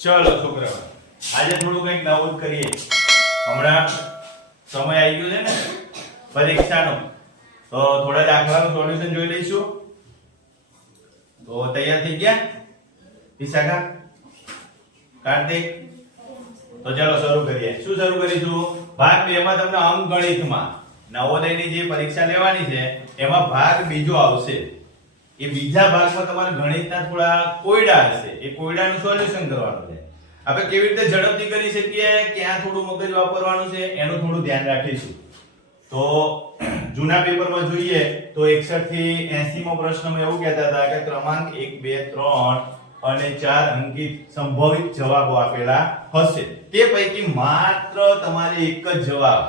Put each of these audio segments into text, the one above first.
ચલો છોકરાઓ, આજે થોડું કંઈક નવું કરીએ. હમણાં સમય આવી ગયો છે ને પરીક્ષાનો, તો થોડા દાખલાનું સોલ્યુશન જોઈ લઈશું. તો તૈયાર થઈ ગયા વિશાખા, કાર્તિક? તો ચાલો શરૂ કરીએ. શું શરૂ કરીશું? ભાગ 2 માં તમને અંકગણિતમાં નવોદયની જે પરીક્ષા લેવાની છે એમાં ભાગ બીજો આવશે. એ બીજા ભાગમાં તમારે ગણિતના થોડા કોયડા હશે, એ કોયડાનું સોલ્યુશન કરવાનું છે. આપણે કેવી રીતે ઝડપથી કરી શકીએ, ક્યાં થોડું મગજ વાપરવાનું છે એનું થોડું ધ્યાન રાખીશું. તો જૂના પેપરમાં જોઈએ તો 61 થી 80 મો પ્રશ્નમાં એવું કહેતા હતા કે ક્રમાંક 1 2 3 અને 4 અંકિત સંભવિત જવાબો આપેલા હશે. તે પૈકી માત્ર તમારે એક જ જવાબ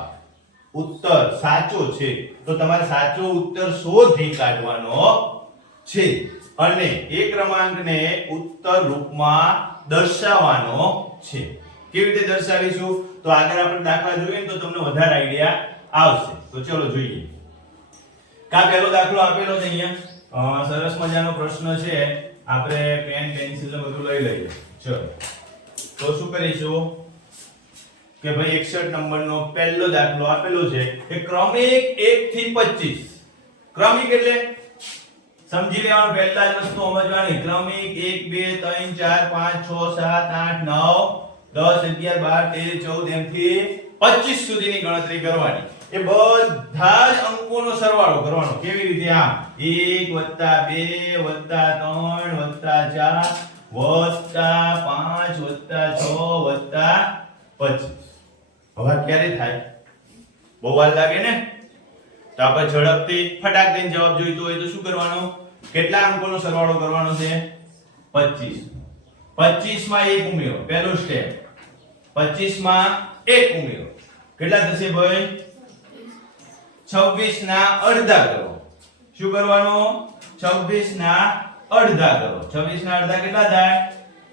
ઉત્તર સાચો છે, તો તમારે સાચો ઉત્તર શોધી કાઢવાનો છે અને એ ક્રમાંકને ઉત્તર રૂપમાં દર્શાવવાનો છે. કેવી રીતે દર્શાવીશું? તો આગળ આપણે દાખલા જોઈએ તો તમને વધારે આઈડિયા આવશે. તો ચલો જોઈએ. કા પહેલો દાખલો આપેલો છે અહીંયા, સરસ મજાનો પ્રશ્ન છે. આપણે પેન પેન્સિલ ને બધું લઈ લઈએ. ચલો તો શું કરીશું કે ભાઈ 61 નંબરનો પહેલો દાખલો આપેલો છે કે ક્રમિક 1 થી 25. ક્રમિક એટલે સમજી લેવાનું, પહેલા જ વસ્તુ સમજવાની. ક્રમિક 1 2 3 4 5 6 7 8 9 10 11 12 13 14 એમ થી 25 સુધીની ગણતરી કરવાની. એ બધા જ અંકોનો સરવાળો કરવાનો. કેવી રીતે? આમ 1 2 3 4 5 6 25. હવે ક્યારે થાય? બહુ વાર લાગે ને? તો આપણે ઝડપથી ફટાક દઈને જવાબ જોઈતો હોય તો શું કરવાનું? કેટલા અંકોનો સરવાળો કરવાનો છે? 25. 25 માં 1 ઉમેરો, પહેલું સ્ટેપ. 25 માં 1 ઉમેરો, કેટલા થશે ભાઈ? 26 ના અડધા કરો. શું કરવાનું? 26 ના અડધા કરો. 26 ના અડધા કેટલા થાય?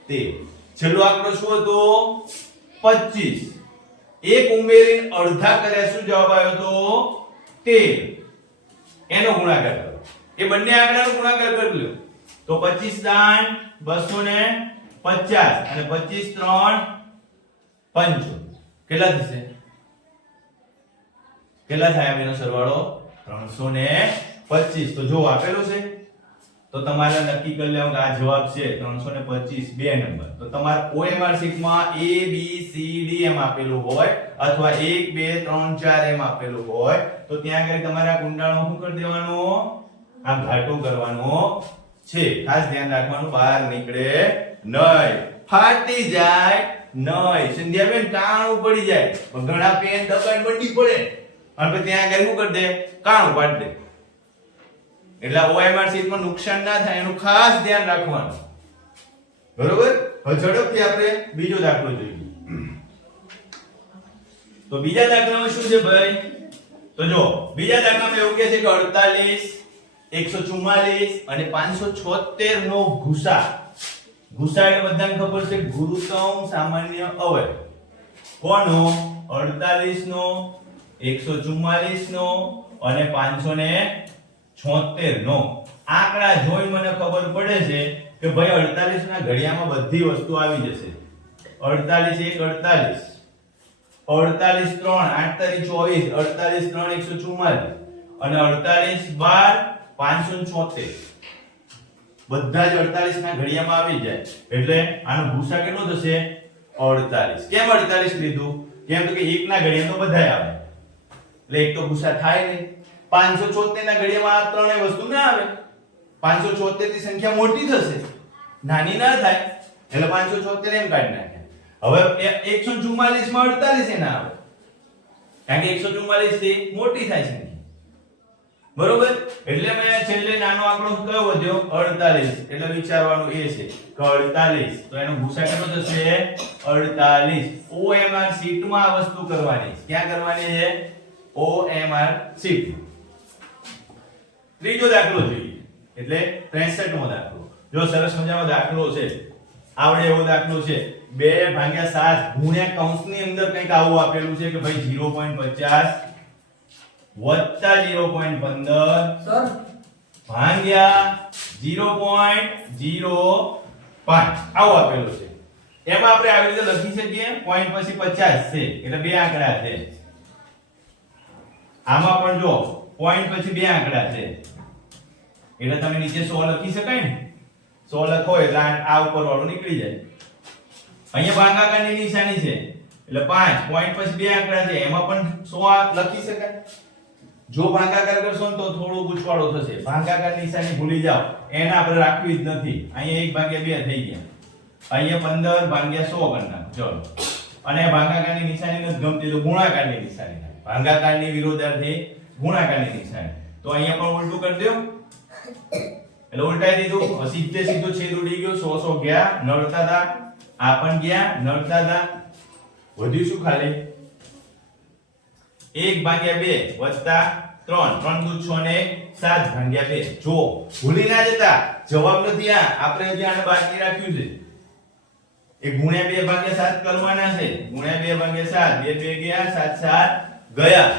13. છેલ્લો આંકડો શું હતો? 25. 1 ઉમેરીને અડધા કર્યા, શું જવાબ આવ્યો તો? 13. એનો ગુણાકાર કરો. એ બંને આંકડાનો ગુણાકાર કરી લો તો 25 દાન 250 અને 25 3 5 કેટલા થશે? કેટલા થાય એનો સરવાળો? 325. તો જો આપેલો છે તો તમારે નક્કી કરી લેવાનું કે આ જવાબ છે 325, બે નંબર. તો તમારે OMR શીટમાં A B C D એમ આપેલું હોય અથવા 1 2 3 4 એમ આપેલું હોય તો ત્યાં આગળ તમારે આ કુંડાળો શું કરી દેવાનો? આમ ઘાટો કરવાનો છે. ખાસ ધ્યાન રાખવાનું, બહાર નીકળે નહીં, ફાટી જાય નહીં. સંધ્યાબેન કાણું પડી જાય, ઘણા પેન દબાણ મંડી પડે અને પછી ત્યાં આગળ શું કરી દે? કાણું પાડી દે. એટલે OMR શીટમાં નુકસાન ના થાય એનું ખાસ ધ્યાન રાખવાનું. બરોબર? હવે ઝડપથી આપણે બીજો દાખલો જોઈએ. તો બીજા દાખલામાં શું છે ભાઈ? તો જો બીજા દાખલામાં એવું કહે છે કે 48 144 અને 576 નો ગુસા. ગુસા એટલે બધાને ખબર છે ગુરુત્તમ સામાન્ય અવયવ. કોનો? 48 નો, 144 નો અને 576 નો. આંકડા જોઈ મને ખબર પડે છે કે ભાઈ 48 ના ઘડિયામાં બધી વસ્તુ આવી જશે. 48 1 48, 48 3 8 તારી 24, 48 3 144 અને 48 12 576. બધા જ 48 ના ઘડિયામાં આવી જાય એટલે આનો ભૂસા કેટલો થશે? 48. કેમ 48 લીધું? કેમ તો કે એક ના ઘડિયામાં તો બધાય આવે એટલે એક તો ભૂસા થાય નહીં. 576 ના ઘડિયામાં આ ત્રણેય વસ્તુ ના આવે. 576 ની સંખ્યા મોટી થશે, નાની ના થાય એટલે 576 એમ કાઢી નાખ્યા. હવે 144 માં 48 એ ના આવે કારણ કે 144 થી મોટી થાય છે. બરોબર? એટલે મેં છેલ્લે નાનો આંકડો કયો વધ્યો? 48. એટલે વિચારવાનું એ છે કે 48 તો એનો ભૂસા કેટલો થશે? 48. OMR શીટમાં આ વસ્તુ કરવાની. ક્યાં કરવાની છે? OMR sheet. ત્રીજો દાખલો જોઈએ એટલે 63 મો દાખલો. જો સરસ મજાનો દાખલો છે, આવડે એવો દાખલો છે. 2/7 ગુણ્યા કૌંસની અંદર કંઈક આવું આપેલું છે કે ભાઈ 0.50 વત્તા 0.15 સર ભાગ્યા 0.05 આવું આપેલું છે. એમાં આપણે આવી રીતે લખી શકીએ પોઈન્ટ પછી 50 છે એટલે બે આંકડા છે. આમાં પણ જો પોઈન્ટ પછી બે આંકડા છે એટલે તમે નીચે 100 લખી શકાય ને. 100 લખો એટલે આ ઉપર વાળું નીકળી જાય. અહીંયા ભાગાકારની નિશાની છે એટલે 5 પોઈન્ટ પછી બે આંકડા છે એમાં પણ 100 લખી શકાય. જો ભાગાકાર કરશો ને તો થોડું ગુચવાળો થશે. ભાગાકાર નિશાની ભૂલી જાઓ, એને આપણે રાખવી જ નથી. અહીંયા 1/2 થઈ ગયા. અહીંયા 15/100 કરી નાખો. ચલો, અને ભાગાકારની નિશાની નથી ગમતી તો ગુણાકારની નિશાની નાખો. ભાગાકારની વિરોધાર્થી ગુણાકારની નિશાની. તો અહીંયા પણ ઉલટું કરી દો એટલે ઉલટાઈ દીધું. સીધે સીધો છેદ ઉડી ગયો. 100 ગયા, નડતા હતા. આ પણ ગયા, નડતા હતા. વધ્યું શું ખાલી 1/2 વત્તા 3 3 દુ 6 ને 7/2. જો ભૂલી ના જતા, જવાબ નથી આ, આપણે હજી આને બાકી રાખ્યું છે. એ ગુણ્યા 2/7 કરવાના છે. ગુણ્યા 2/7 2 2 ગયા 7 7 ગયા.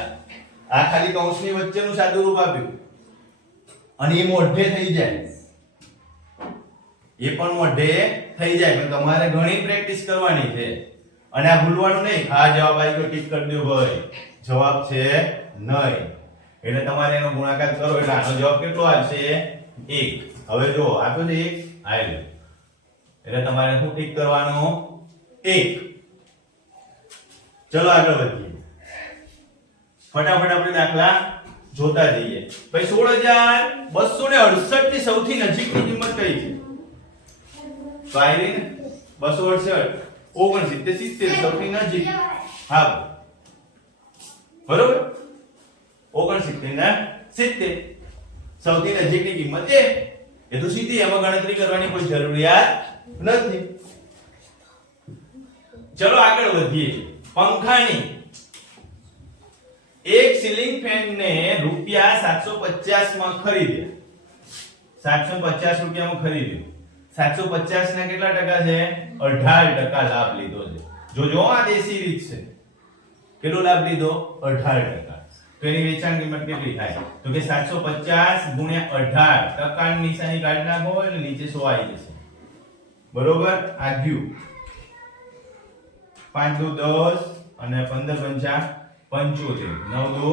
આ ખાલી કૌંસની વચ્ચેનું સાદું રૂપ આપ્યું અને એ મોઢે થઈ જાય. એ પણ મોઢે થઈ જાય, પણ તમારે ઘણી પ્રેક્ટિસ કરવાની છે અને આ ભૂલવાનું નહીં. આ જવાબ આવી ગયો, ટીક કરી દો ભાઈ. જવાબ છે નહીં. એટલે તમારે એનો ગુણાકાર કરો એટલે આનો જવાબ કેટલો આવશે 1. હવે જો આ તો 1 આવ્યો એટલે તમારે શું ટીક કરવાનું 1. ચલો આગળ વધીએ. ફટાફટ આપણે દાખલા જોતા જઈએ. ભાઈ 16268 ની સૌથી નજીકની કિંમત કઈ છે? તો આવી ને 268 69 70 સૌથી નજીક. હા બરોબર, 69 ના 70 સૌથી નજીકની કિંમત એ તો સીધી, એમાં ગણતરી કરવાની કોઈ જરૂરિયાત નથી. ચલો આગળ વધીએ. પંખાની એક સીલિંગ ફેન ને રૂપિયા 750 માં ખરીદ્યા. 750 રૂપિયામાં ખરીદ્યો. 750 ના કેટલા ટકા છે? 18% લાભ લીધો છે. જો આ દેશી રીત છે. કેટલો લાભ લીધો? 18%. તો એની વેચાણ કિંમત કેટલી થાય? તો કે 750 ગુણ્યા 18 ટકાની નિશાની કાઢી નાખો એટલે નીચે 100 આવી જશે. બરોબર, આ ગયું 5 દુ 10 અને 15 પંચા 75 9 દુ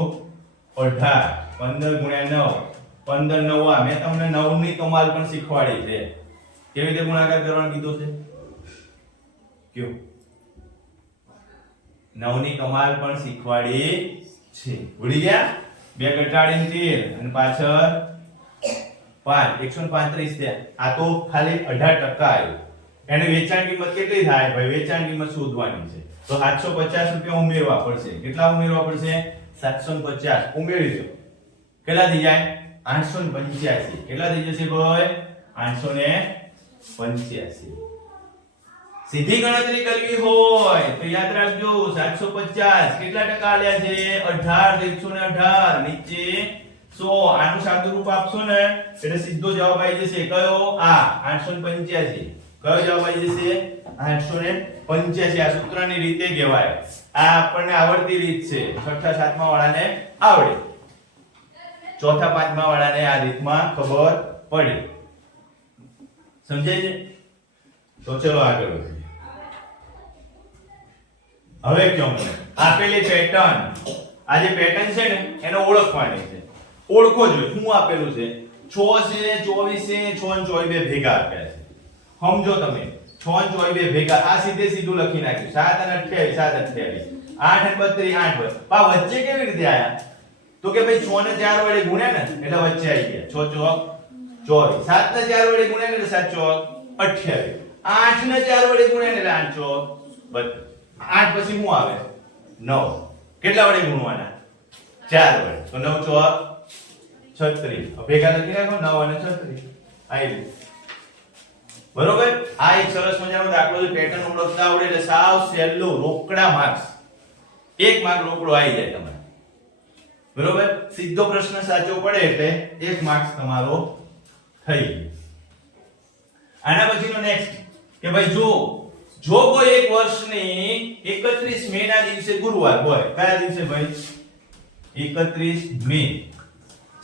18 15 ગુણ્યા 9 15 9 મેં તમને 9 ની કમાલ પણ શીખવાડી છે. કેવી રીતે ગુણાકાર કરવાનો કીધો છે? કયો 9 ની કમાલ પણ શીખવાડી છે. ભૂલી ગયા? 2 ઘટાડીને 13 અને પાછળ 5 135 થયા. આ તો ખાલી 18% આવ્યું. એની વેચાણ કિંમત કેટલી થાય? ભાઈ વેચાણ કિંમત શોધવાની છે તો 750 રૂપિયા ઉમેરવા પડશે. કેટલા ઉમેરવા પડશે? 750 ઉમેરી દો. કેટલા થઈ જાય? 885. કેટલા થઈ જશે ભાઈ? 885. સીધી ગણતરી કરવી હોય તો યાદ રાખજો 750 કેટલા ટકા આલ્યા છે? 18 તો 118 નીચે 100. આનું સાદું રૂપ આપશો ને એટલે સીધો જવાબ આવી જશે. કયો? આ 885. કયો જવાબ આવી જશે? 885. આ સૂત્રની રીતે કહેવાય. આ આપણને આવડતી રીત છે. છઠ્ઠા સાતમા વાળાને આવડે, ચોથા પાંચમા વાળાને આ રીતમાં ખબર પડે. સમજાય છે? તો ચલો આગળ વધીએ. હવે કયો મને આપેલી પેટર્ન, આ જે પેટર્ન છે ને એને ઓળખવાની છે. ઓળખો જોઈએ શું આપેલું છે. 6 છે 24 છે 6 અને 24 ભેગા આપ્યા છે. સમજો તમે 6 અને 24 ભેગા આ સીધે સીધું લખી નાખ્યું. 7 અને 28 7 28 8 અને 32 8 પા વચ્ચે કેવી રીતે આયા? તો કે ભાઈ 6 ને 4 વડે ગુણ્યા ને એટલે વચ્ચે આવી ગયા 6 ચોક 24. 7 ને 4 વડે ગુણ્યા ને એટલે 7 ચોક 28. 8 ને 4 વડે ગુણ્યા ને એટલે 8 ચોક 32. 8 પછી શું આવે? 9. કેટલા વડે ગુણવાના? 4 વડે. તો 9 ચોક 36. ભેગા લખી નાખો 9 અને 36 આવી. બરોબર. આ એક સરસ મજાનો દાખલો છે. પેટર્ન ઓળખતા આવડે એટલે સાવ સહેલું રોકડા માર્ક્સ. 1 માર્ક રોકડો આવી જાય તમારે. બરોબર. સીધો પ્રશ્ન સાચો પડે એટલે 1 માર્ક્સ તમારો થઈ ગયો. આના પછીનો નેક્સ્ટ કે ભાઈ જો કોઈ એક વર્ષની 31 મે ના દિવસે ગુરુવાર હોય. કયા દિવસે ભાઈ? 31 મે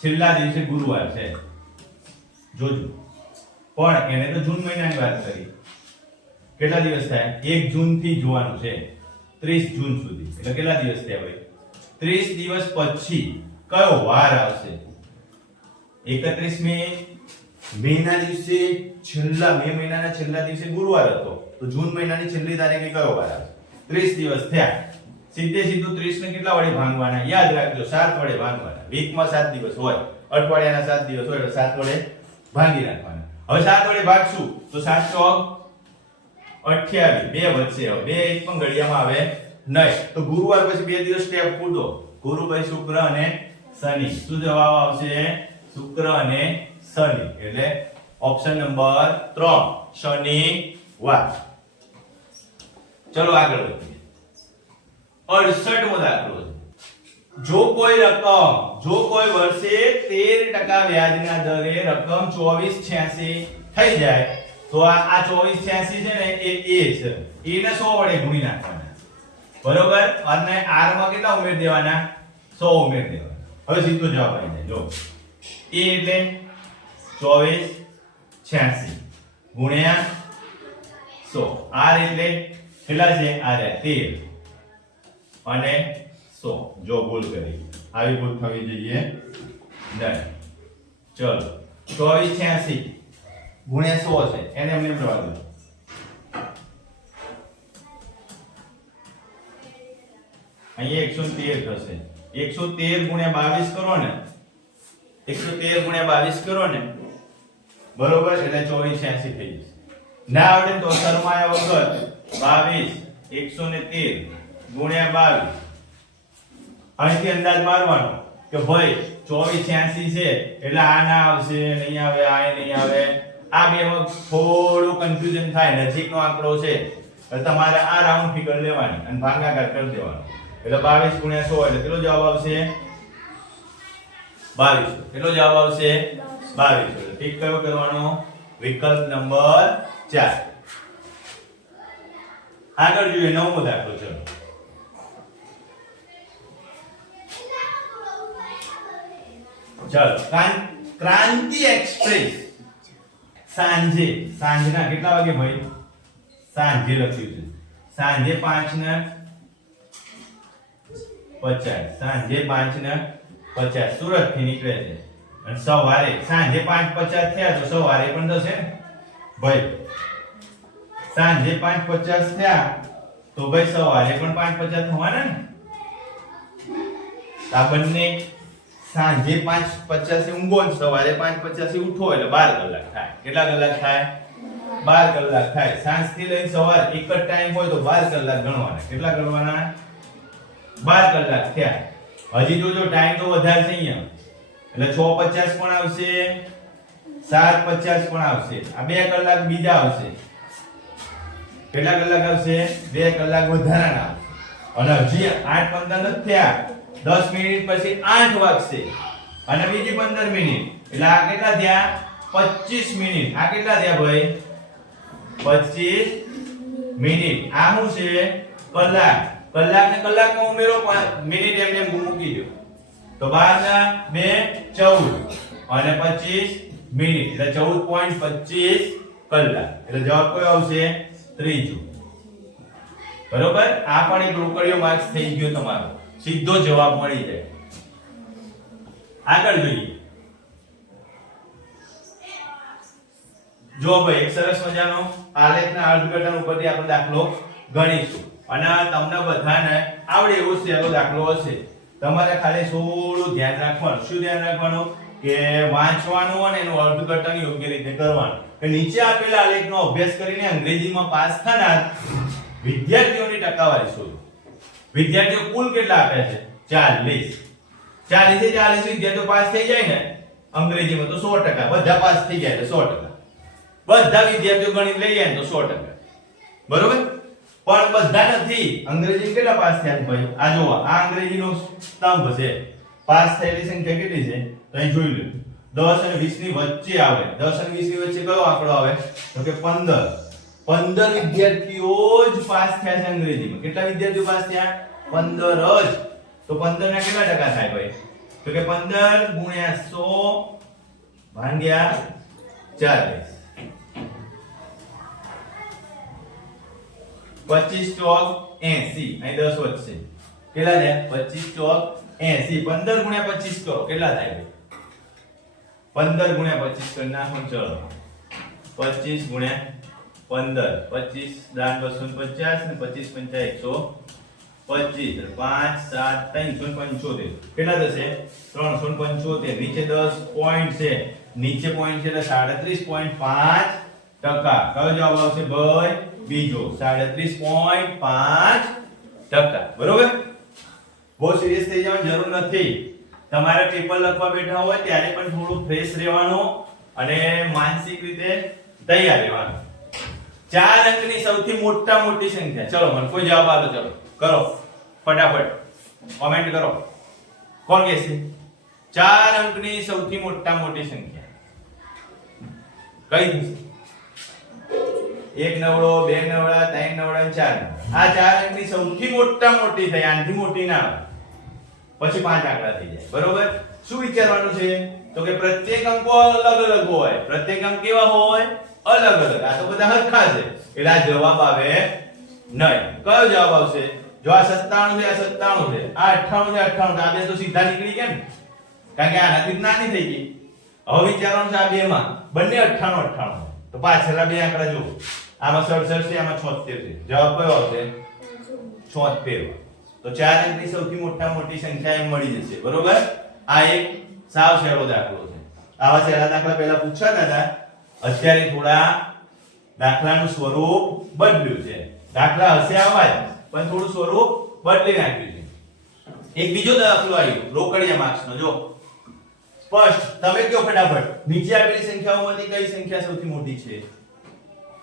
છેલ્લા દિવસે ગુરુવાર છે. જોજો. પણ એને તો જૂન મહિનાની વાત કરી. કેટલા દિવસ થાય? 1 જૂન થી જોવાનું છે 30 જૂન સુધી. એટલે કેટલા દિવસ થયા ભાઈ? 30 દિવસ પછી કયો વાર આવશે? 31મી મેના દિવસે મે મહિનાના છેલ્લા દિવસે ગુરુવાર હતો, તો જૂન મહિનાની છેલ્લી તારીખે કયો વાર આવશે? 30 દિવસ થયા. સીધે સીધું 30 ને કેટલા વડે ભાંગવાના? યાદ રાખજો, 7 વડે ભાંગવાના. વીકમાં 7 દિવસ હોય, અઠવાડિયાના 7 દિવસ હોય, એટલે 7 વડે ભાંગી નાખવાના. હવે 7 વડે ભાગશું તો 7 ચોક 28, 2 વધશે. હવે 2 એક પણ ઘડિયામાં આવે નહીં, તો ગુરુવાર પછી 2 દિવસ સ્ટેપ કૂદો. ગુરુ પછી શુક્ર અને શનિ. શું જવાબ આવશે? શુક્ર અને શનિ. એટલે ઓપ્શન નંબર 3 શનિવાર. ચલો આગળ વધીએ. 68મો દાખલો છે. જો કોઈ વર્ષે 13% વ્યાજના દરે રકમ 2486 થઈ જાય તો આ 2486 છે ને એ છે. એને 100 વડે ગુણી નાખવાના. બરોબર? અને r માં કેટલા ઉમેર દેવાના? 100 ઉમેર દેવાના. હવે સીધો જવાબ આવી જાય. જો a એટલે 2486 ગુણ્યા 100. r એટલે કેટલા છે? r 13 અને 100. જો ભૂલ કરી, આવી ભૂલ થવી જોઈએ નહીં. ચલો 2486 ગુણ્યા 100 છે, એને એમને જવા દો. અહીંયા 113 થશે. 113 ગુણ્યા 22 કરો ને, 113 ગુણ્યા 22 કરો ને, બરોબર? એટલે 2486 થઈ જશે. ના આવડે તો શરમાયા વગર 22 113 ગુણ્યા 22 અહીંથી અંદાજ મારવાનો કે ભાઈ 2486 છે એટલે આ ના આવશે, નહીં આવે, આ નહીં આવે. આ બેમાં થોડું કન્ફ્યુઝન થાય, નજીકનો આંકડો છે એટલે તમારે આ રાઉન્ડ ફિગર લેવાની અને ભાગાકાર કરી દેવાનો. એટલે 22 ગુણ્યા 100 એટલે કેટલો જવાબ આવશે? 22. કેટલો જવાબ આવશે? 22. એટલે ઠીક કયો કરવાનો? વિકલ્પ નંબર 4. આગળ જોઈએ 9મો દાખલો. ચલો ક્રાંતિ એક્સપ્રેસ સાંજના કેટલા વાગે ભાઈ? સાંજે લખ્યું છે. સાંજે 5:50. સાંજે 5:50 સુરત થી નીકળે છે અને સવારે સાંજે 5:50 થયા તો સવારે પણ થશે ને ભાઈ. સાંજે 5:50 થયા તો ભાઈ સવારે પણ 5:50 થવાના ને. આ બંને સાંજે 5:50 ઊંઘો ને સવારે 5:50 ઉઠો એટલે 12 કલાક થાય. કેટલા કલાક થાય? 12 કલાક થાય. સાંજ થી લઈને સવાર એક જ ટાઈમ હોય તો 12 કલાક ગણવાના. કેટલા ગણવાના? 12 કલાક થયા. હજી તો જો ટાઈમ તો વધારે છે અહીંયા, એટલે 6:50 પણ આવશે, 7:50 પણ આવશે. આ 2 કલાક બીજા આવશે. કેટલા કલાક આવશે? 2 કલાક વધારાના આવશે. અને હજી 8:15 નથી થયા, 10 મિનિટ પછી 8 વાગશે અને બીજી 15 મિનિટ, એટલે આ કેટલા થયા? 25 મિનિટ. આ કેટલા થયા ભાઈ? 25 મિનિટ. આ શું છે? કલાક. કલાક ને કલાકમાં ઉમેરો, મિનિટ એમને મૂકી દો તો 12 ના 2 14 અને 25 મિનિટ એટલે 14.25 કલાક. એટલે જવાબ કયો આવશે? ત્રીજું. બરોબર? આ પણ એક રોકડિયો માર્ક્સ થઈ ગયો તમારો, સીધો જવાબ મળી જાય. આગળ જોઈએ. જો ભાઈ એક સરસ મજાનો આલેખના અર્થઘટન ઉપરથી આપણે દાખલો ગણીશું અને તમને બધાને આવડે એવો સહેલો દાખલો હશે. તમારે ખાલી થોડું ધ્યાન રાખવાનું. શું ધ્યાન રાખવાનું? કે વાંચવાનું અને એનું અર્થઘટન યોગ્ય રીતે કરવાનું. કે નીચે આપેલા આલેખનો અભ્યાસ કરીને અંગ્રેજીમાં પાસ થનાર વિદ્યાર્થીઓની ટકાવારી શોધો. વિદ્યાર્થીઓ કુલ કેટલા આપ્યા છે? 40. 40 થી 40 વિદ્યાર્થીઓ પાસ થઈ જાય ને અંગ્રેજીમાં તો 100%. બધા પાસ થઈ જાય એટલે 100%. બધા વિદ્યાર્થીઓ ગણિત લઈ જાય તો 100%. બરોબર? પણ બધા નથી. અંગ્રેજી કેટલા પાસ થયા છે ભાઈ? આ જોવો, આ અંગ્રેજીનો સ્તંભ છે. પાસ થયેલી સંખ્યા કેટલી છે? તો અહીં જોઈ લો. 10 અને 20 ની વચ્ચે આવે. 10 અને 20 ની વચ્ચે કયો આંકડો આવે? તો કે 15. 15 વિદ્યાર્થીઓ જ પાસ થયા છે અંગ્રેજીમાં. કેટલા વિદ્યાર્થીઓ પાસ થયા? 15 જ. તો 15 ના કેટલા ટકા થાય ભાઈ? તો કે 15 ગુણ્યા 100 ભાગ્યા 40. 25 ચોક 80 અહીં 10 વધશે કેટલા થાય 25 ચોક 80 15 ગુણ્યા 25 કરો કેટલા થાય 15 ગુણ્યા 25 કરી નાખો ચલો 25 ગુણ્યા 15 25 દાન 250 ને 25 પંચા 125 5 7 375 કેટલા થશે 375 નીચે 10 પોઈન્ટ છે નીચે પોઈન્ટ છે એટલે 37.5% કયો જવાબ આવશે ભાઈ બીજો 37.5% બરોબર બહુ સિરિયસ થઈ જવાની જરૂર નથી તમારે પેપર લખવા બેઠા હોય ત્યારે પણ થોડું ફ્રેશ રહેવાનું અને માનસિક રીતે તૈયાર રહેવાનું 4 અંકની સૌથી મોટી સંખ્યા ચલો મને કોઈ જવાબ આપો ચલો કરો ફટાફટ કમેન્ટ કરો કોણ કહેશે 4 અંકની સૌથી મોટી સંખ્યા કઈ થશે 1 નવડો 2 નવડા 3 નવડા 4 આ 4 અંકની સૌથી મોટી થઈ આનથી મોટી ના આવે પછી 5 આંકડા થઈ જાય બરોબર શું વિચારવાનું છે તો કે પ્રત્યેક અંકો અલગ અલગ હોય પ્રત્યેક અંક કેવા હોય અલગ અલગ આ તો બધા સરખા છે એટલે આ જવાબ આવે નહીં કયો જવાબ આવશે જો આ 97 છે આ 97 છે આ 98 છે 98 આ બે તો સીધા નીકળી ગયા ને કારણ કે આનાથી નાની થઈ ગઈ હવે વિચારવાનું છે આ બે માં બંને 98 98 તો પાછળના બે આંકડા જુઓ આમાં 67 છે આમાં 76 છે જવાબ કયો આવશે 76 તો 4 અંકની સૌથી મોટી સંખ્યા એમ મળી જશે બરોબર આ એક સાવ સહેલો દાખલો છે આવા સહેલા દાખલા પહેલા પૂછાતા હતા અત્યારે થોડા દાખલાનું સ્વરૂપ બદલ્યું છે દાખલા હશે આવા જ પણ થોડું સ્વરૂપ બદલી નાખ્યું છે એક બીજો દાખલો આવ્યો રોકડિયા માર્ક્સનો જો સ્પષ્ટ તમે કયો ફટાફટ નીચે આપેલી સંખ્યાઓમાંથી કઈ સંખ્યા સૌથી મોટી છે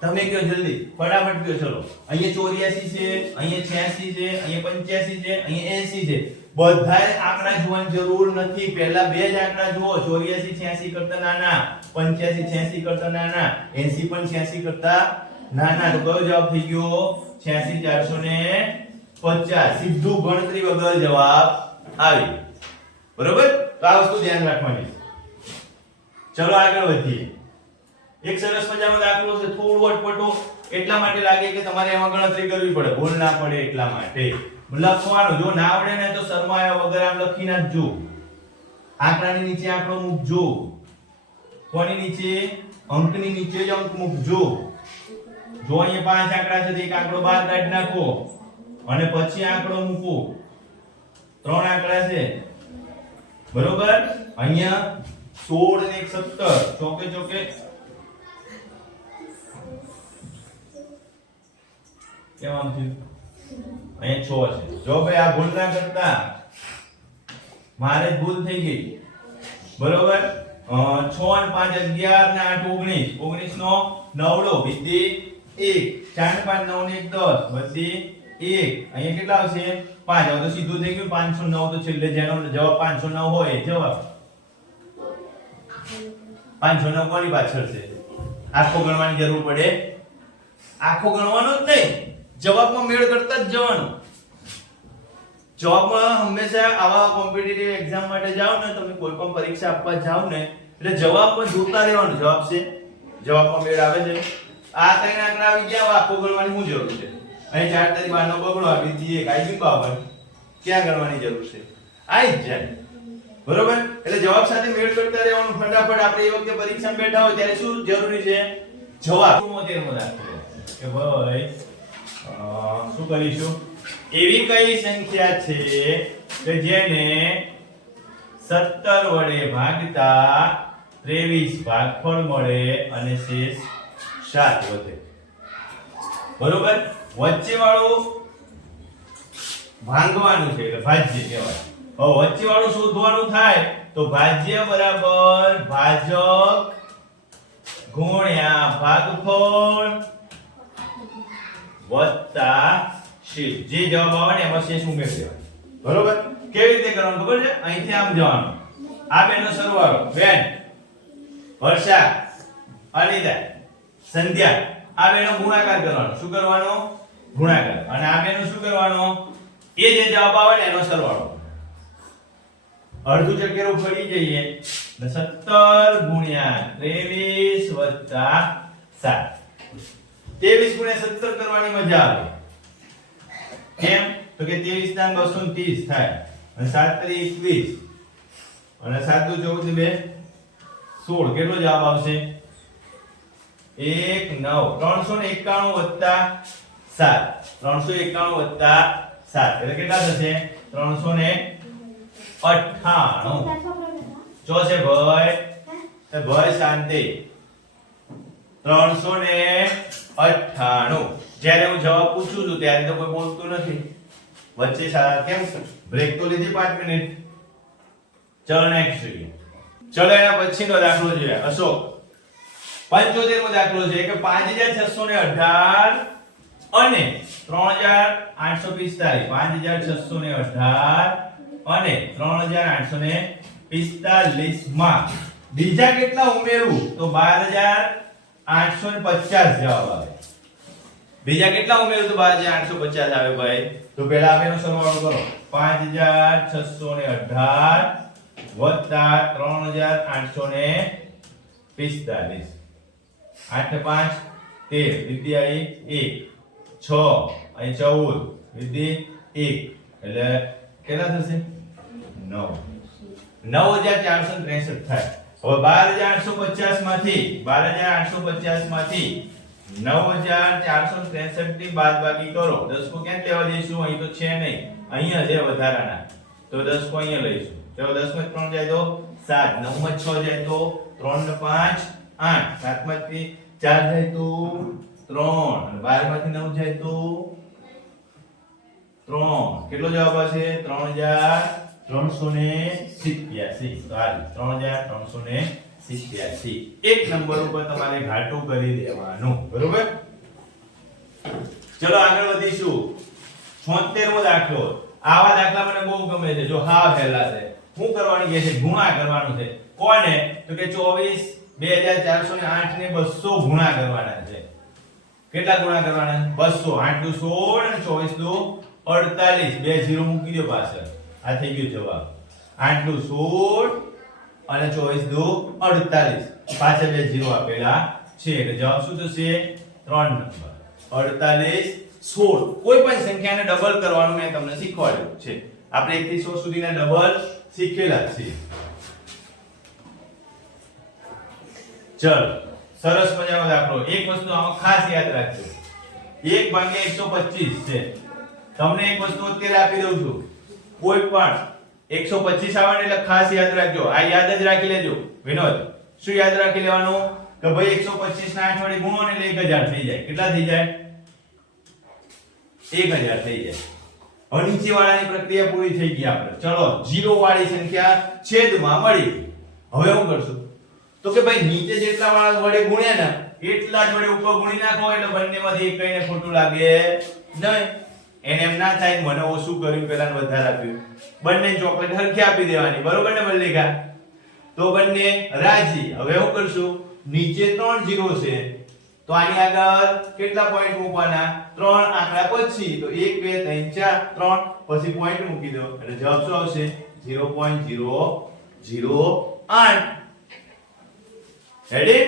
તમે કયો જલ્દી ફટાફટ કયો ચલો અહીંયા 84 છે અહીંયા 86 છે અહીંયા 85 છે અહીંયા 80 છે બધાય આંકડા જોવાની જરૂર નથી પહેલા બે જ આંકડા જુઓ 84 86 કરતા નાના 85 86 કરતા નાના 80 પણ 86 કરતા નાના તો કયો જવાબ થઈ ગયો 86450 સીધું ગણતરી વગર જવાબ આવી બરોબર તો આ વસ્તુ ધ્યાન રાખવાની ચલો આગળ વધીએ એક સરસ મજાનો દાખલો છે થોડું અટપટો એટલા માટે લાગે કે તમારે એમાં ગણતરી કરવી પડે ભૂલ ના પડે એટલા માટે લખવાનું જો ના આવડે ને તો શરમાયા વગર આમ લખી નાખજો આંકડાની નીચે આંકડો મૂકજો કોની નીચે અંકની નીચે જ અંક મૂકજો જો અહીંયા 5 આંકડા છે તો એક આંકડો બહાર કાઢી નાખો અને પછી આંકડો મૂકો 3 આંકડા છે બરોબર અહીંયા 16 ને 17 ચોકે ચોકે કેમ આમ થયું અહીંયા 6 છે જો ભાઈ આ ભૂલ ના કરતા મારે ભૂલ થઈ ગઈ બરોબર 6 અને 5 11 ને 8 19 19 નો નવડો વિધિ 1 4 5 9 ને 1 10 વધી 1 અહીંયા કેટલા આવશે 5 હવે તો સીધું થઈ ગયું 509 તો છેલ્લે જેનો જવાબ 509 હોય એ જવાબ 509 કોની પાછળ છે આખો ગણવાની જરૂર પડે આખો ગણવાનો જ નહીં જવાબમાં મેળ કરતા જ જવાનું જવાબમાં હંમેશા આવા કોમ્પિટિટિવ એક્ઝામ માટે જાવ ને તમે કોઈ પણ પરીક્ષા આપવા જાવ ને એટલે જવાબમાં જોતા રહેવાનું જવાબ છે જવાબમાં મેળ આવે છે આ ત્રણ આંકડા આવી ગયા આખો ગણવાની શું જરૂર છે અહીં 4 તારી 12 નો બગડો આપી દીધી એક આઈ બાબર ક્યાં ગણવાની જરૂર છે આઈ જ જાય બરોબર એટલે જવાબ સાથે મેળ કરતા રહેવાનું ફટાફટ આપણે એ વખતે પરીક્ષામાં બેઠા હોય ત્યારે શું જરૂરી છે જવાબ 73 મો દાખલો કે ભાઈ શું કરીશું એવી કઈ સંખ્યા છે કે જેને 17 વડે ભાગતા 23 ભાગફળ મળે અને શેષ 7 વધે બરોબર વચ્ચે વાળું ભાંગવાનું છે એટલે ભાજ્ય કહેવાય હવે વચ્ચે વાળું શોધવાનું થાય તો ભાજ્ય બરાબર ભાજક ગુણ્યા ભાગફળ વત્તા શેષ જે જવાબ આવે ને એમાં શેષ ઉમેરી દેવાનો બરોબર કેવી રીતે કરવાનું ખબર છે અહીંથી આમ જવાનું આ બેનો સરવાળો બેન વર્ષા અનિતા સંધ્યા આ બેનો ગુણાકાર કરવાનો શું કરવાનો ગુણાકાર અને આ બેનો શું કરવાનો એ જે જવાબ આવે ને એનો સરવાળો અડધું ચકેરો ફરી જઈએ ને 17 ગુણ્યા 23 વત્તા 7 23 ગુણ્યા 17 કરવાની મજા આવે કેમ તો કે 23 ના 230 થાય અને 7 તરી 21 અને 7 દુ 14 2 16 કેટલો જવાબ આવશે 1 9 391 વત્તા 7 391 વત્તા 7 એટલે કેટલા થશે 398 જો છે ભાઈ તો ભાઈ શાંતિ 398 જ્યારે હું જવાબ પૂછું છું ત્યારે તો કોઈ બોલતું નથી વચ્ચે કેમ બ્રેક તો લીધી 5 મિનિટ ચલો નેક્સ્ટ જોઈએ ચલો એના પછીનો દાખલો જોઈએ અશોક 75 મો દાખલો છે કે 5618 અને 3845 5618 અને 3845 માં બીજા કેટલા ઉમેરવું તો 12850 જવાબ આવે બીજા કેટલા ઉમેરવું તો 12850 આવે ભાઈ તો પહેલા આપેનો સરવાળો કરો 5618 વત્તા 3845 8 ને 5 13 વિદ્યાઈ 1 6 અહીં 14 વિદ્યા 1 એટલે કેટલા થશે 9 9463 થાય હવે 12850 માંથી 9450 ની બાદબાકી કરો 10 કો ક્યાં લેવા જઈશું અહીં તો છે નહીં અહીંયા છે વધારાના તો 10 કો અહીંયા લઈશું ચલો 10 માં 3 જાય તો 7 9 માં 6 જાય તો 3 ને 5 8 7 માંથી 4 જાય તો 3 અને 12 માંથી 9 જાય તો 3 કેટલો જવાબ આવશે 3387 તો આ 3387 એક નંબર ઉપર તમારે ઘાટું કરી દેવાનું બરોબર ચલો આગળ વધીશું 76 મો દાખલો આવા દાખલા મને બહુ ગમે છે જો હા પહેલા છે શું કરવાનું છે ગુણા કરવાનું છે કોને તો કે 24 2408 ને 200 ગુણા કરવાના છે કેટલા ગુણા કરવાના 200 8 દુ 16 અને 24 દુ 48 બે 0 મૂકી દો પાછળ આ થઈ ગયો જવાબ 8 દુ 16 અને 24 દુ 48 પાછળ બે 0 આપેલા છે એટલે જવાબ શું થશે 3 નંબર 48 16 કોઈ પણ સંખ્યાને ડબલ કરવાનું મેં તમને શીખવાડ્યું છે આપણે 1 થી 100 સુધીના ડબલ શીખેલા છે ચલો સરસ મજાનો દાખલો એક વસ્તુ આમાં ખાસ યાદ રાખજો 1/125 છે તમને એક વસ્તુ અત્યારે આપી દઉં છું કોઈ પણ 125 આવે એટલે ખાસ યાદ રાખજો આ યાદ જ રાખી લેજો વિનોદ શું યાદ રાખી લેવાનું કે ભાઈ 125 ના 8 વડે ગુણો ને એટલે 1000 થઈ જાય કેટલા થઈ જાય 1000 થઈ જાય હવે નીચે વાળાની પ્રક્રિયા પૂરી થઈ ગઈ આપણે ચલો 0 વાળી સંખ્યા છેદમાં મળી હવે શું કરશું તો કે ભાઈ નીચે જેટલા વાળા વડે ગુણ્યા ને એટલા જ વડે ઉપર ગુણી નાખો એટલે બંનેમાંથી એક કઈને ખોટું લાગે નહીં એને એમ ના થાય મને ઓછું કર્યું પેલા વધારે આપ્યું બંને ચોકલેટ હરખી આપી દેવાની બરોબર ને મલ્લિકા તો બંને રાજી હવે શું કરશું નીચે 3 0 છે તો આની આગળ કેટલા પોઈન્ટ મૂકવાના 3 આંકડા પછી તો 1 2 3 4 3 પછી પોઈન્ટ મૂકી દો એટલે જવાબ શું આવશે 0.008 રેડી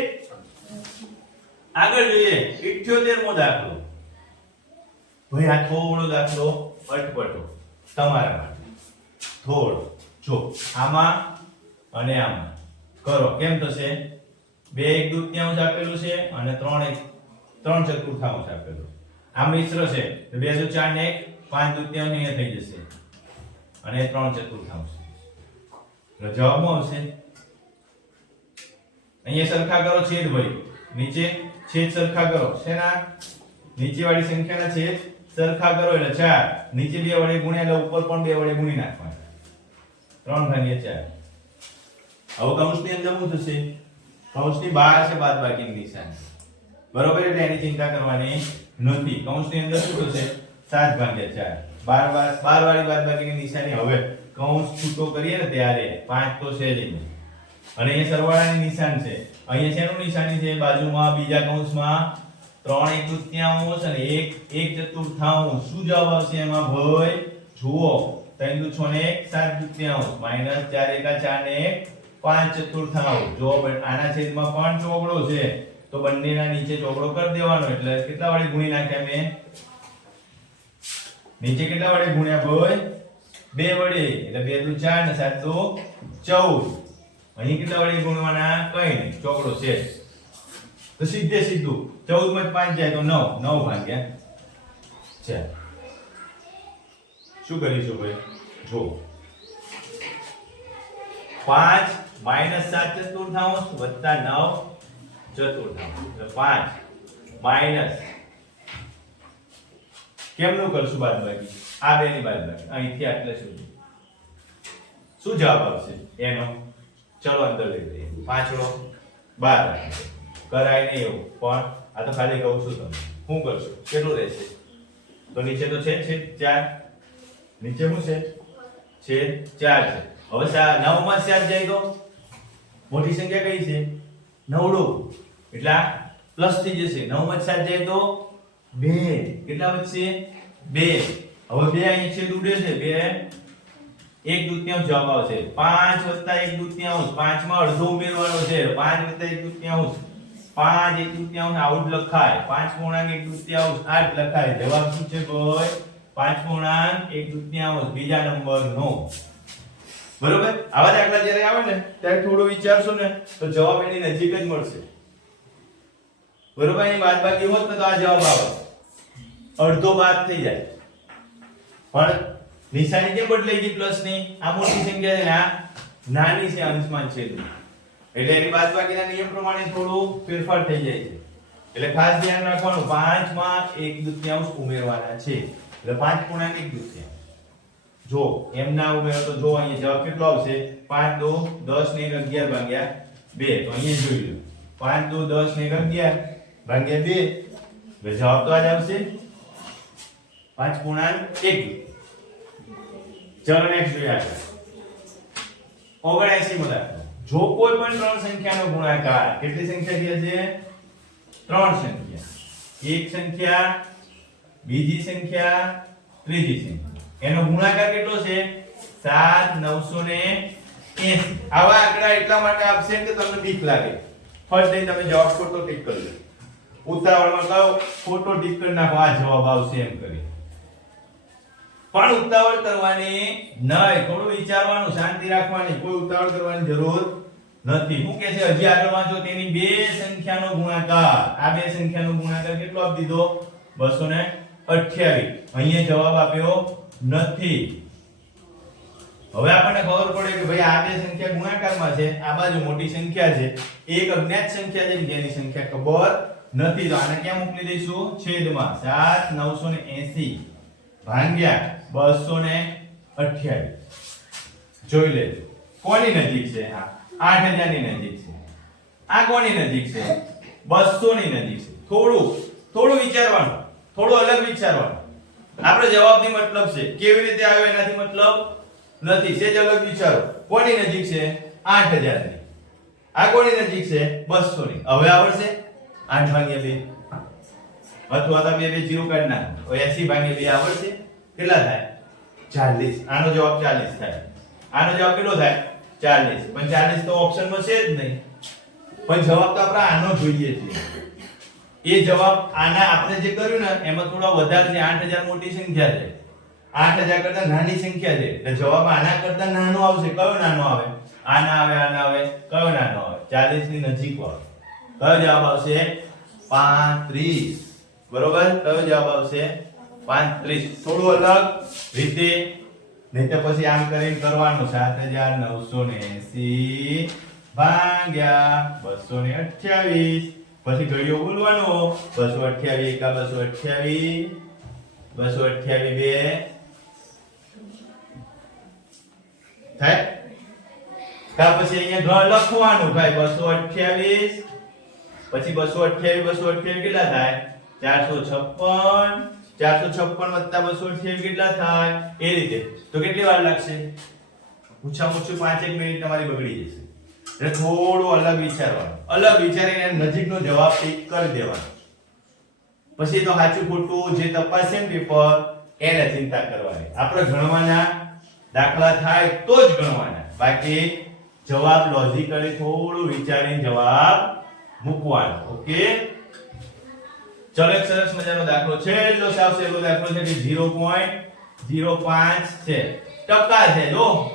આગળ જોઈએ 78 મો દાખલો ભાઈ આ થોડો દાખલો અટપટો તમારા માટે થોડો જો આમાં અને આમાં કરો કેમ થશે 2 1/2 આપેલું છે અને 3 ચતુર્થાંશ આપેલું આ મિશ્ર છે તો 2 તો 4 ને 1 5/2 અહીંયા થઈ જશે અને 3 ચતુર્થાંશ તો જવાબમાં આવશે અહીંયા સરખા કરો છેદ ભાઈ નીચે છેદ સરખા કરો શેના નીચે વાળી સંખ્યાના છેદ સરખા કરો એટલે 4 નીચે 2 વડે ગુણ્યા એટલે ઉપર પણ 2 વડે ગુણી નાખવાના 3/4 હવે કૌંસની અંદર શું થશે કૌંસની બહાર છે બાદબાકીની નિશાની બરોબર એટલે એની ચિંતા કરવાની નથી કૌંસની અંદર શું થશે 7/4 12 વાળી બાદબાકીની નિશાની હવે કૌંસ છૂટો કરીએ ને ત્યારે 5 તો છે જ નહીં અને અહીંયા સરવાળાની નિશાન છે અહીંયા શેનું નિશાની છે બાજુમાં બીજા કૌંસમાં 3 1/3 અને 1 1/4 શું જવાબ આવશે એમાં ભાઈ જુઓ 3 6 ને 1 7/3 -4 1 4 ને 5/4 જો આના છેદમાં પણ ચોગડો છે તો બંનેના નીચે ચોગડો કરી દેવાનો એટલે કેટલા વડે ગુણી નાખ્યા મેં નીચે કેટલા વડે ગુણ્યા ભાઈ 2 વડે એટલે 2 દુ 4 ને 7 દુ 14 અહીં કેટલા વડે ગુણવાના કઈ નહીં ચોકડો છે તો સીધે સીધું 14 માં 5 જાય તો 9 9 ભાગ્યા 4 શું કરીશું ભાઈ જો 5 - 7 ચતુર્થાંશ વત્તા 9 ચતુર્થાંશ એટલે 5 માઈનસ કેમનું કરશું બાદબાકી આ બે ની બાદબાકી અહીંથી આટલે સુધી શું જવાબ આવશે એનો ચલો અંદર લઈ લઈએ 5 નો 12 કરાય નહીં એવું પણ આ તો ખાલી કહું છું તમને શું કરશું કેટલું રહેશે તો નીચે તો છે 4 નીચે શું છે 4 છે હવે 9 માં 7 જાય તો મોટી સંખ્યા કઈ છે નવડું એટલે પ્લસ થઈ જશે 9 માં 7 જાય તો 2 કેટલા વધશે 2 હવે 2 અહીં છે ઉડે છે 2 1 દૂતીયાંશ જવાબ આવશે 5 + 1 દૂતીયાંશ 5 માં અડધો ઉમેરવાનો છે 5 + 1 દૂતીયાંશ 5 1 દૂતીયાંશ આઉટ લખાય 5 * 1 દૂતીયાંશ 8 લખાય જવાબ શું છે ભાઈ 5 * 1 દૂતીયાંશ બીજા નંબરનો બરોબર આવા દાખલા જ્યારે આવે ને ત્યારે થોડું વિચારશો ને તો જવાબ એની નજીક જ મળશે બરોબર અહીં બાદબાકી હોત ને તો આ જવાબ આવે અડધો બાદ થઈ જાય પણ નિશાની કેમ બદલાઈ ગઈ પ્લસ ની આ મોટી સંખ્યા છે ને આ નાની છે અંશમાં છેદ એટલે એની બાદબાકીના નિયમ પ્રમાણે થોડું ફેરફાર થઈ જાય છે એટલે ખાસ ધ્યાન રાખવાનું 5 માં 1 દૂતીયાંશ ઉમેરવાના છે એટલે 5 * 1 દૂતીયાંશ જો એમ ના ઉમેરો તો જો અહીંયા જવાબ કેટલો આવશે 5 દુ 10 ને 11 ભાગ્યા 2 તો અહીંયા જોઈ લો 5 દુ 10 ને 11 ભાગ્યા 2 એટલે જવાબ તો આ જ આવશે 5 * 1 ચલો નેક્સ્ટ જોઈએ આગળ 79 મો દાખલો જો કોઈ પણ ત્રણ સંખ્યાનો ગુણાકાર કેટલી સંખ્યા કહે છે ત્રણ સંખ્યા એક સંખ્યા બીજી સંખ્યા ત્રીજી સંખ્યા એનો ગુણાકાર કેટલો છે 7980 આવા આંકડા એટલા માટે આપશે કે તમને બીક લાગે ફર્સ્ટ ટાઈમ તમે જવાબ ખોટો ટિક કરી લો ઉતાવળમાં કહો ખોટો ટિક કરી નાખો આ જવાબ આવશે એમ કરી પણ ઉતાવળ કરવાની નહીં થોડું વિચારવાનું શાંતિ રાખવાની કોઈ ઉતાવળ કરવાની જરૂર નથી હું કહે છે હજી આગળ વાંચો તેની બે સંખ્યાનો ગુણાકાર આ બે સંખ્યાનો ગુણાકાર કેટલો આપી દીધો 228 અહીંયા જવાબ આપ્યો નથી હવે આપણને ખબર પડે કે ભાઈ આ બે સંખ્યા ગુણાકારમાં છે આ બાજુ મોટી સંખ્યા છે એક અજ્ઞાત સંખ્યા છે જેની સંખ્યા ખબર નથી તો આને ક્યાં મોકલી દઈશું છેદમાં 7980 ભાગ્યા 228 જોઈ લેજો કોની નજીક છે આ 8000 ની નજીક છે આ કોની નજીક છે 200 ની નજીક છે થોડું વિચારવાનું થોડું અલગ વિચારવાનું આપણે જવાબની મતલબ છે કેવી રીતે આવ્યો એનાથી મતલબ નથી સેજ અલગ વિચારો કોની નજીક છે 8000 ની આ કોની નજીક છે 200 ની હવે આવડશે 8 ભાગ્યા 2 અથવા તો 2 0 કાઢી નાખો 80 ભાગ્યા 2 આવડશે કેટલા થાય 40 આનો જવાબ 40 થાય આનો જવાબ કેટલો થાય 40 પણ 40 તો ઓપ્શનમાં છે જ નહીં પણ જવાબ તો આપણે આનો જોઈએ છે એ જવાબ આના આપણે જે કર્યું ને એમાં થોડા વધારે છે 8000 મોટી સંખ્યા છે 8000 કરતા નાની સંખ્યા છે એટલે જવાબ આના કરતા નાનો આવશે કયો નાનો આવે આના આવે કયો નાનો આવે 40 ની નજીક આવે કયો જવાબ આવશે 35 બરોબર કયો જવાબ આવશે 35 થોડું અલગ રીતે નહીં તો પછી આમ કરીને કરવાનું 7980 ભાગ્યા 228 પછી ઘડિયો બોલવાનો 228 એકા 228 228 બે થાય કા પછી અહીંયા ઘર લખવાનું થાય 228 પછી 228 કેટલા થાય 456 456 + 228 કેટલા થાય એ રીતે તો કેટલી વાર લાગશે ઓછામાં ઓછું 5-1 મિનિટ તમારી બગડી જશે એટલે થોડું અલગ વિચારવાનું અલગ વિચારીને નજીકનો જવાબ ટિક કરી દેવાનો પછી તો સાચું ખોટું જે તપાસે ને પેપર એને ચિંતા કરવાની આપણે ગણવાના દાખલા થાય તો જ ગણવાના બાકી જવાબ લોજિકલી થોડું વિચારીને જવાબ મૂકવાનો ઓકે ચલો એક સરસ મજાનો દાખલો છે, જો સાવ સહેલો દાખલો છે કે 0.05 છે, ટકા છે। જો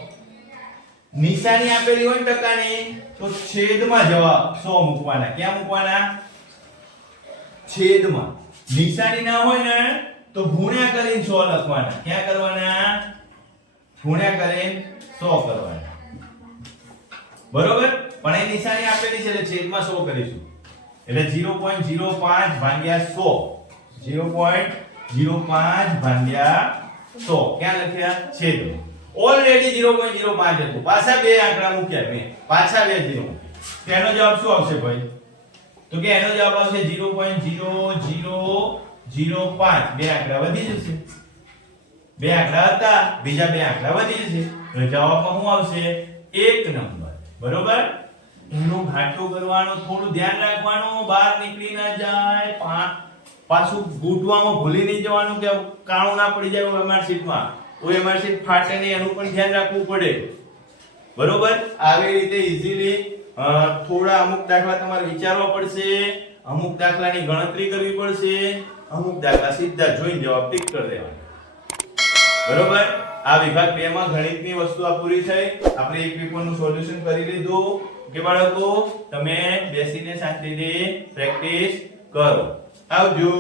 નિશાની આપેલી હોય ને ટકાની તો છેદમાં જવાબ 100 મૂકવાના। ક્યાં મૂકવાના? છેદમાં। નિશાની ના હોય ને તો ગુણ્યા કરીને 100 લખવાના। ક્યાં કરવાના? ગુણ્યા કરીને 100 કરવાના, બરોબર। પણ એ નિશાની આપેલી છે એટલે છેદમાં 100 કરીશું, એટલે 0.05 ભાગ્યા 100, 0.05 ભાગ્યા 100 ક્યાં લખ્યા? છેદમાં। ઓલરેડી 0.05 હતું, પાછા બે આંકડા મૂક્યા મેં, પાછા બે 0 મૂક્યા, તેનો જવાબ શું આવશે ભાઈ? તો કે એનો જવાબ આવશે 0.0005। બે આંકડા વધી જશે, બે આંકડા હતા, બીજા બે આંકડા વધી જશે, તો જવાબમાં શું આવશે? 1 નંબર, બરોબર। એનો ઘાટો કરવાનો, થોડું ધ્યાન રાખવાનું, બહાર નીકળી ના જાય, પાછું ગૂંટવામાં ભૂલી નહીં જવાનું કે કાણું ના પડી જાય ઓએમઆર શીટમાં, ઓએમઆર શીટ ફાટે નહીં એનું પણ ધ્યાન રાખવું પડે, બરોબર। આવી રીતે ઈઝીલી થોડા અમુક દાખલા તમારે વિચારવા પડશે, અમુક દાખલાની ગણતરી કરવી પડશે, અમુક દાખલા સીધા જોઈને જવાબ ટીક કરી દેવાનો, બરોબર। આ વિભાગ 2 માં ગણિતની વસ્તુ આ પૂરી થઈ। આપણે એક પેપરનું સોલ્યુશન કરી લીધું કે બાળકો તમે બેસીને શાંતિથી પ્રેક્ટિસ કરો। આવજો।